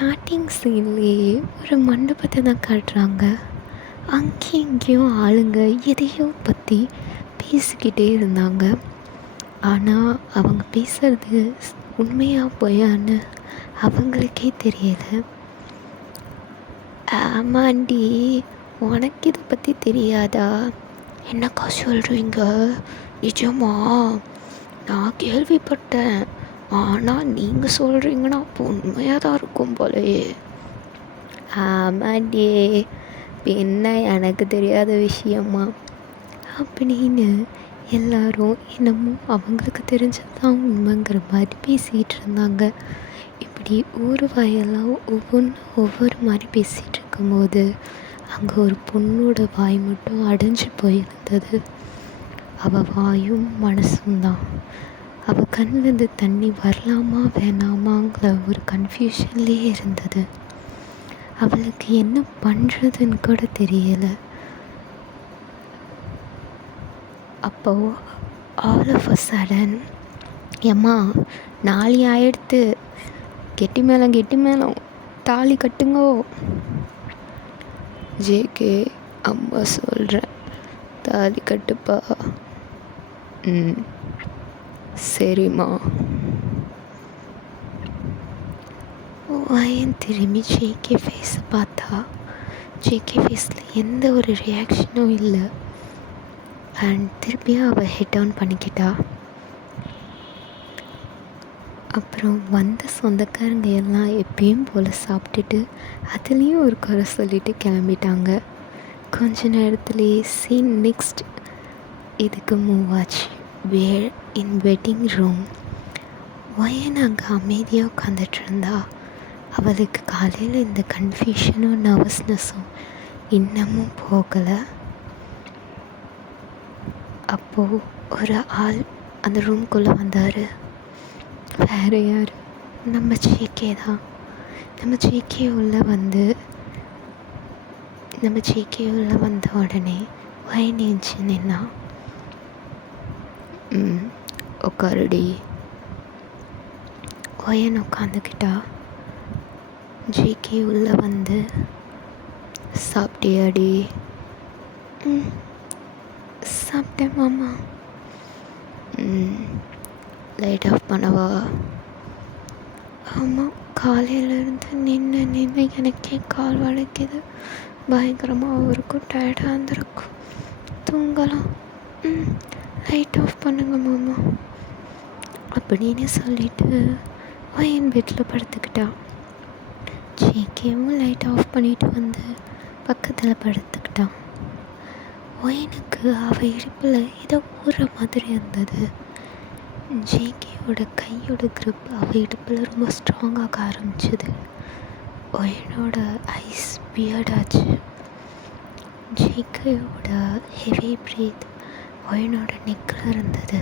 Starting சீன்லேயே ஒரு மண்டபத்தை தான் காட்டுறாங்க. அங்கேயும் இங்கேயும் ஆளுங்க எதையோ பற்றி பேசிக்கிட்டே இருந்தாங்க. ஆனால் அவங்க பேசுறது உண்மையா பொய்யான்னு அவங்களுக்கே தெரியலை. ஆமாண்டி, உனக்கு இதை பற்றி தெரியாதா? என்னக்கா சொல்கிறீங்க? நிஜமா? நான் கேள்விப்பட்டேன், ஆனால் நீங்கள் சொல்கிறீங்கன்னா அப்போ உண்மையாக தான் இருக்கும் போலயே. ஆமாண்டி, என்ன எனக்கு தெரியாத விஷயமா அப்படின்னு எல்லாரும் என்னமோ அவங்களுக்கு தெரிஞ்சது தான் உண்மைங்கிற மாதிரி பேசிகிட்டு இருந்தாங்க. இப்படி ஊர் வாயெல்லாம் ஒவ்வொரு மாதிரி பேசிகிட்டு இருக்கும்போது அங்கே ஒரு பொண்ணோட வாய் மட்டும் அடைஞ்சு போயிருந்தது. அவள் வாயும் மனசும் தான். அவள் கண்ணிலேருந்து தண்ணி வரலாமா வேணாமாங்கிற ஒரு கன்ஃபியூஷன்லேயே இருந்தது. அவளுக்கு என்ன பண்ணுறதுன்னு கூட தெரியலை. அப்போது ஆல் ஆஃப் அ சடன், ஏம்மா நாளை ஆயிடுத்து, கெட்டி மேளம் தாலி கட்டுங்கோ. ஜேகே, அம்மா சொல்கிறேன், தாலி கட்டுப்பா. சரிம்மா. வயன் திரும்பி ஜேகே ஃபேஸை பார்த்தா ஜேகே ஃபேஸில் எந்த ஒரு ரியாக்ஷனும் இல்லை. அண்ட் திருப்பியும் அவள் ஹெட் டவுன் பண்ணிக்கிட்டா. அப்புறம் வந்த சொந்தக்காரங்க எல்லாம் எப்பயும் போல் சாப்பிட்டுட்டு அதுலேயும் ஒரு குறை சொல்லிட்டு கிளம்பிட்டாங்க. கொஞ்ச நேரத்துலேயே சீன் நெக்ஸ்ட் இதுக்கு மூவ் ஆச்சு. வேர் இன் வெட்டிங் ரூம். வயன் அங்கே அமைதியாக உட்காந்துட்டு இருந்தா. அவளுக்கு காலையில் இந்த கன்ஃபியூஷனும் நர்வஸ்னஸும் இன்னமும் போகலை. அப்போது ஒரு ஆள் அந்த ரூம்குள்ளே வந்தார். வேறு யார்? நம்ம ஜேகே தான். நம்ம ஜேகே உள்ளே வந்த உடனே வயன் ஏஞ்சி நின்னா. உட்காருடி. வயன் உட்காந்துக்கிட்டா. ஜேகே உள்ளே வந்து, சாப்பிட்டியாடி? சாப்பிட்டேன் மாமா. லைட் ஆஃப் பண்ணவா? ஆமாம், காலையிலேருந்து நின்று எனக்கே கால் வலிக்குது. பயங்கரமாக இருக்கும், டயர்டாக இருந்திருக்கும், தூங்கலாம். லைட் ஆஃப் பண்ணுங்க மாமா அப்படின்னு சொல்லிட்டு வயன் பெட்டில் படுத்துக்கிட்டா. ஜேகேவும் லைட் ஆஃப் பண்ணிட்டு வந்து பக்கத்தில் படுத்துக்கிட்டான். வயனுக்கு அவள் இடுப்பில் ஏதோ ஊற மாதிரி இருந்தது. ஜேகேயோட கையோட க்ரிப் அவள் இடுப்பில் ரொம்ப ஸ்ட்ராங்காக ஆரம்பிச்சிது. வயனோட ஐஸ் பியர்டாச்சு. ஜேகேயோட ஹெவி ப்ரீத் வயனோட நெக்கில் இருந்தது.